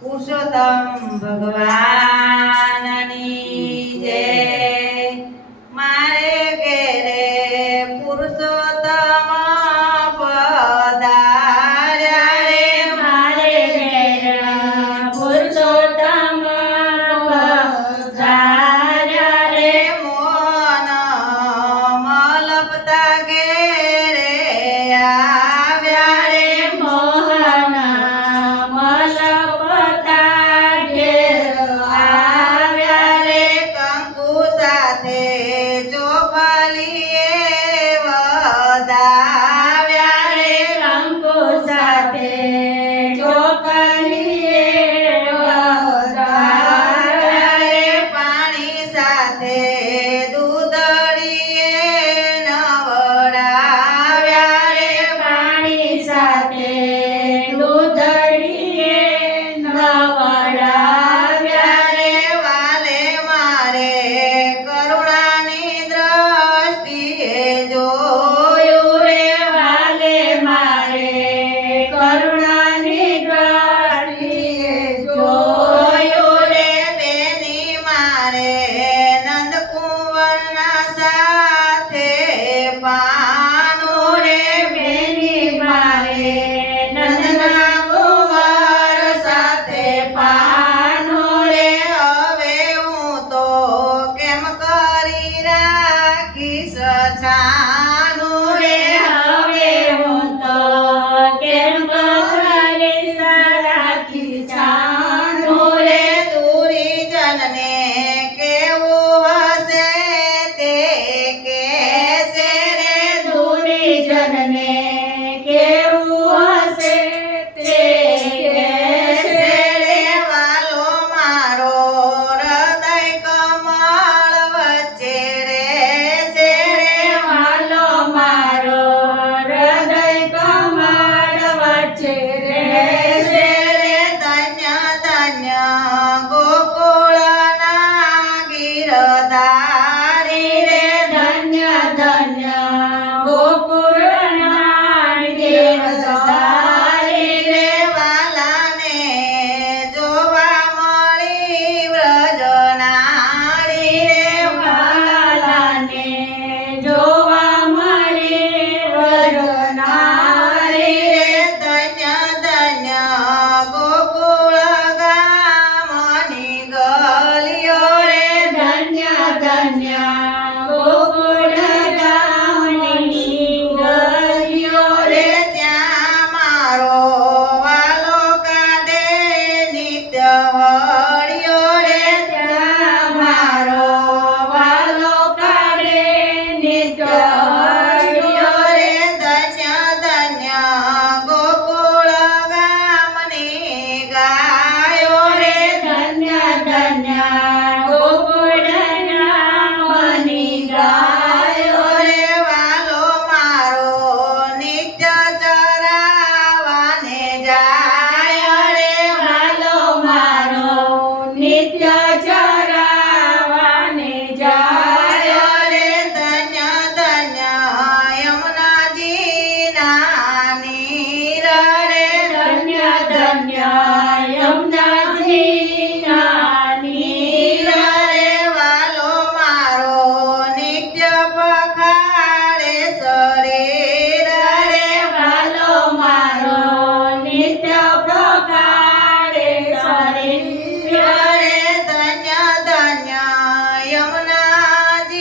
પુરુષોત્તમ ભગવાનની જય. મારે ઘેરે પુરુષોત્તમ પધાર્યા રે. મારે ઘેર પુરુષોત્તમ પધાર્યા રે. મોહન મલપતા ઘેરે આવ્યા રે. મોહન મલપતા ઘેર આવ્યા રે. કંકુ સાથે ચોપલીએ વધાવ્યા રે. કંકુ સાથે ચોકલીએ વધાર્યા રે. પાણી સાથે દૂધડીએ નવડાવ્યા રે. પાણી સાથે દૂધડીએ નવડાવ્યા રે. વાલે મારે કરુણાની દ્રષ્ટિએ જોયું રે. વાલે મારે કરુણાની દ્રષ્ટિએ જોયું રે. બેની મારે નંદકુંવરના સાથે પાનું રે. બેની મારે નંદના કુંવર સાથે પાનો રે. હવે હું તો કેમ કરી રાખીશ છાનું રે. હવે હું તો કેમ કરીશ રાખી છાનું રે. દુરીજનને કેવું હશે તે કહેશે રે. દુરીજનને કેવું હશે તે કહેશે રે. વાલો મારો હૃદય કમળ વચ્ચે રહેશે રે. વાલો મારો હૃદય કમળ વચ્ચે રહેશે રે. ધન્ય ધન્ય ગોકુળના ગીરધારી રે. ધન્ય ધન્ય ગોકુળના ગીરધારી રે. વાલાને જોવા મળી વ્રજનારી રે. વાલાને જોવા મળી વ્રજનારી રે. ધન્ય ધન્ય ગોકુળ ગામની ગલીઓ રે. ધન્ય ધન્ય ગોકુળ ગામની ગલીઓ રે. ત્યાં મારો વાલો કાઢે નિત્ય વળ્યો રે. ત્યાં મારો વાલો કાઢે નિત્ય હરિયો રે. ધન્ય ધન્ય ગોકુળ ગામની ગાયો રે. ધન્ય ધન્ય ગોકુળ ગામની ગાયો રે. વાલો મારો નિત્ય ચરાવાને જાય રે. વાલો મારો નિત્ય ચરાવાને જાય રે. ધન્ય ધન્ય યમુનાજીના નીર રે. ધન્ય ધન્ય યમુનાજીના નીર રે. વાલો મારો નિત્ય પખાડે શરીર રે. વાલો મારો નિત્ય પ્રકારે શરીર રે. ધન્ય ધન્ય યમુનાજીના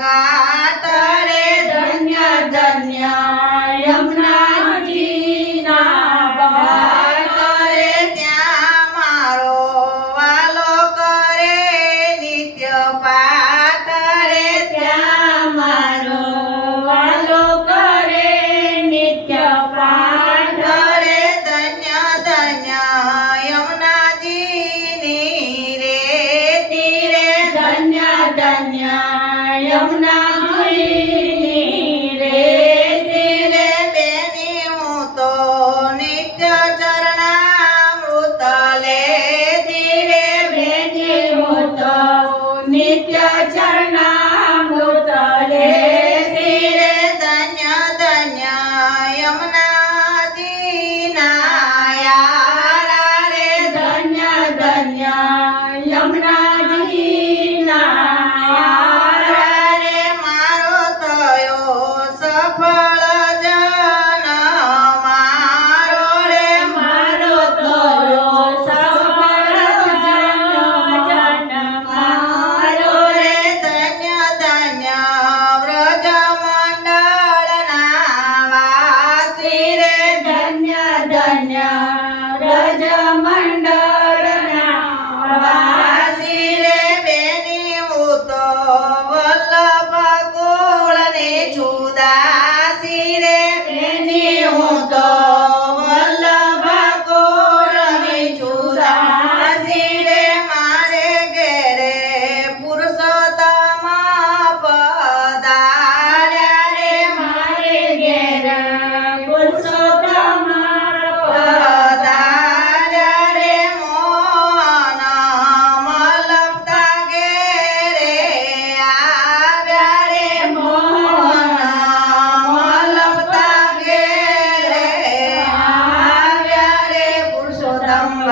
ઘાટ રે. ધન્ય ધન્ય યમુનાજીના ઘાટ રે. ત્યાં મારો વાલો કરે નિત્ય પાઠ રે. ત્યાં મારો વાલો કરે નિત્ય પાઠ રે. ધન્ય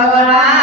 ભગવાન